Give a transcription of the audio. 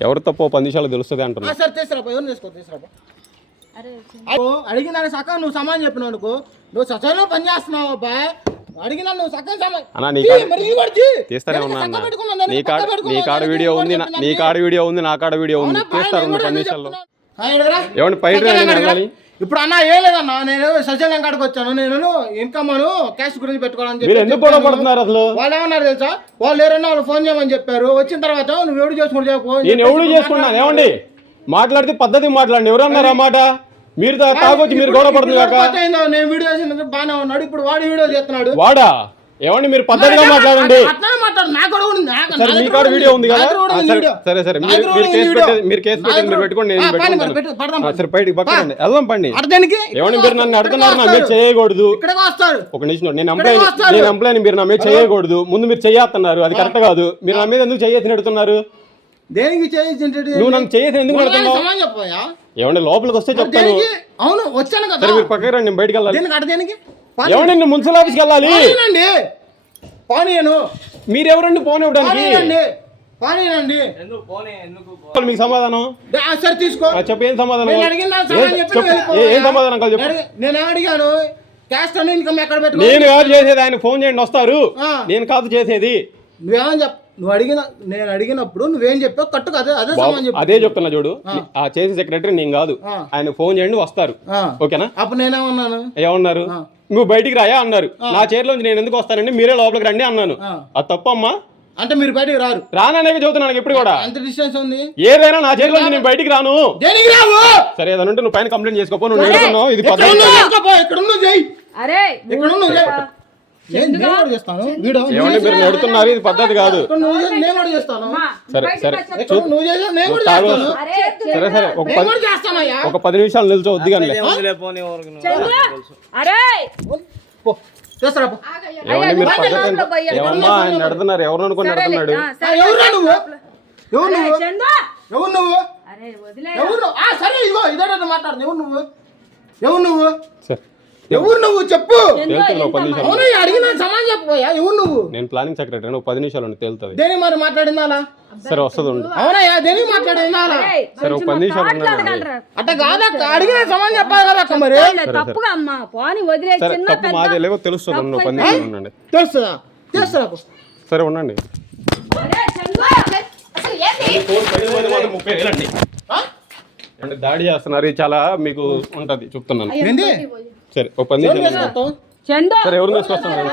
ఎవరు తప్పో పది నిమిషాలు తెలుస్తుంది ఆ, అంటున్నా సరే ఎవరు తీసుకో అడిగిన దానికి సక్క నువ్వు సమాన్ చెప్పినావు అనుకో నువ్వు సచలో పని చేస్తున్నావు అబ్బాయి అడిగినా నువ్వు సమాన్. తీస్తానే ఉన్నా నీ కాడ నీ కాడ వీడియో ఉంది నా- కాడ వీడియో ఉంది నా కాడ వీడియో ఉంది తీస్తారు నేను ఉన్న కూడా పది ఎందుకు నిమిషాల్లో చెప్తున్నాను? ఆ, ఎడగరా? ఏమండి పైన ఇప్పుడు అన్న ఏం లేదన్నా నేను సజ్జన్ కాడికి వచ్చాను నేను ఇన్కమ్ అను క్యాష్ గురించి పెట్టుకోవాలని మీరు ఎందుకు గొడవ పడుతున్నారు అసలు? వాళ్ళు ఏమన్నారు తెలుసా? వాళ్ళు ఎవరైనా వాళ్ళు ఫోన్ చేయమని చెప్పారు వచ్చిన తర్వాత నువ్వు ఎవడు చేసుకుంటే చెప్పు నేను ఎవడు చేసుకున్నాను ఏమండి? మాట్లాడితే పద్ధతి మాట్లాడండి. ఎవరు అన్నారు ఆ మాట? మీరు తాగొచ్చి మీరు గొడవ పడుతుంది నేను వీడియో చేసిన బాగానే ఉన్నాడు ఇప్పుడు వాడు వీడియో చేస్తున్నాడు. వాడా? ఏమండి మీరు పద్ధతిగా మాట్లాడండి. మాట్లాడు నా కూడా ఉంది. నాకు సరే నా మీ కాడ వీడియో ఉంది కదా? ఆ, సరే. సరే మీరు కేసు. పెట్టేది మీరు మీరు పెట్టుకోండి. నేను పెట్టుకుంటాను. ఆ, సరే బయటికి వెళ్దాం పండి. మీరు నన్ను అడుగుతున్నారు నా? మీద చేయకూడదు. ఒక నిమిషం నేను ఎంప్లాయ్ వస్తారు. నేను ఎంప్లాయ్ మీరు నా మీద చేయకూడదు. ముందు మీరు చెయ్యస్తున్నారు అది కరెక్ట్ కాదు. మీరు నా మీద ఎందుకు చెయ్యని నడుతున్నారు? దేనికి నువ్వు నన్ను చెయ్యని ఎందుకు నడుతున్నావు? ఏమండి లోపలికి వస్తే చెప్తాను. దేనికి? అవును వచ్చాను కదా. సరే మీరు పక్కకి రండి. నేను బయటికి వెళ్ళాలి. దేనికి? ఏమండి నేను మున్సిపల్ ఆఫీస్కి వెళ్ళాలి? పానీయను మీరు ఎవరండి ఫోన్ ఇవ్వడానికి పానీయండి పానీయండి మీకు సమాధానం? సరే తీసుకో. చెప్పు ఏం సమాధానం? నేను అడిగిన దానికి ఏ- సమాధానం చెప్పి చెప్పు. వెళ్ళిపో. ఏ- ఏం సమాధానం కాదు చెప్పు. నేను అడిగి- నేను అడిగాను క్యాష్ అని ఇన్కమ్ ఎక్కడ పెట్టుకో నేను కాదు చేసేది ఆయన ఫోన్ చేయండి వస్తారు. ఆ. నేను కాదు చేసేది. నువ్వేమని చెప్ నువ్వు అడిగిన నేను అడిగినప్పుడు నువ్వేం చెప్పావు? కట్టు అదే అదే చెప్పు. అదే చెప్తున్నా చూడు. ఆ. చేసే సెక్రటరీ నేను కాదు. ఆయన ఫోన్ చేయండి వస్తారు. ఓకేనా? అప్పుడు నేనేమన్నాను? ఏమన్నారు. నువ్వు బయటికి రాయా? అన్నారు. నా చైర్లోంచి నేను ఎందుకు వస్తానండి? మీరే లోపలికి రండి అన్నాను. ఆ. అది తప్పమ్మా. అంటే మీరు బయటికి రారు. రాననే చెబుతున్నాను ఇప్పుడు కూడా. ఎంత డిస్టెన్స్ ఉంది? ఏదైనా నా చైర్లోంచి నేను బయటికి రాను. దేనికి రావు? సరే ఏదైనా ఉంటే నువ్వు పైన కంప్లైంట్ చేసుకోపో నువ్వు ఇది ఇక్కడ ఉన్నావు అరే ఇక్కడ ఉన్నావు చేస్తాను. నడుతున్నారు ఇది పద్ధతి కాదు. సరే సరే ఇక్కడ నువ్వు చేసా నేను కూడా తాగు. చేస్తాను. అరే సరే సరే ఒక పది ఒక నిమిషాలు నిల్చో. ఏమండి మీరు పద్ధతి ఏమమ్మా ఆయన నడుతున్నారు ఎవరు అనుకుని నడుతున్నాడు? నువ్వు? ఎవరు నువ్వు? ఎవరు నువ్వు? ఎవరు నువ్వు? ఆ సరే ఇదిగో ఇదే మాట్లాడు ఎవరు నువ్వు? ఎవరు నువ్వు? సరే. ఎవరు నువ్వు? చెప్పు. అవునయ్య అడిగిన సమాధానం చెప్పబోయా? ఎవరు నువ్వు? నేను ప్లానింగ్ సెక్రటరీ ఒక పది నిమిషాలు తేలుతుంది. దేనికి మరి మాట్లాడిందాలా? సరే వస్తుంది ఉండు. అవునయ్యా దేనికి మాట్లాడిందాలా? సరే ఒక పది నిమిషాలు? అట్ట కాదక్క అడిగిన సమాధానం చెప్పాలి కదా అక్క మరి. తప్పుగా అమ్మా. పోని వదిలే సరే చిన్న తప్పు మాదే లేవో తెలుస్తుంది ఒక పది నిమిషాలు ఉండండి. తెలుస్తుందా? తెలుస్తుందా. సరే ఉండండి. ముప్పై వేలండి? అంటే దాడి చేస్తున్నారు చాలా మీకు ఉంటది చెప్తున్నాను. సరే ఎవరు నిమిషాలు చేసుకొస్తావు? చంద్ర సరే ఎవరు తీసుకొస్తున్నారు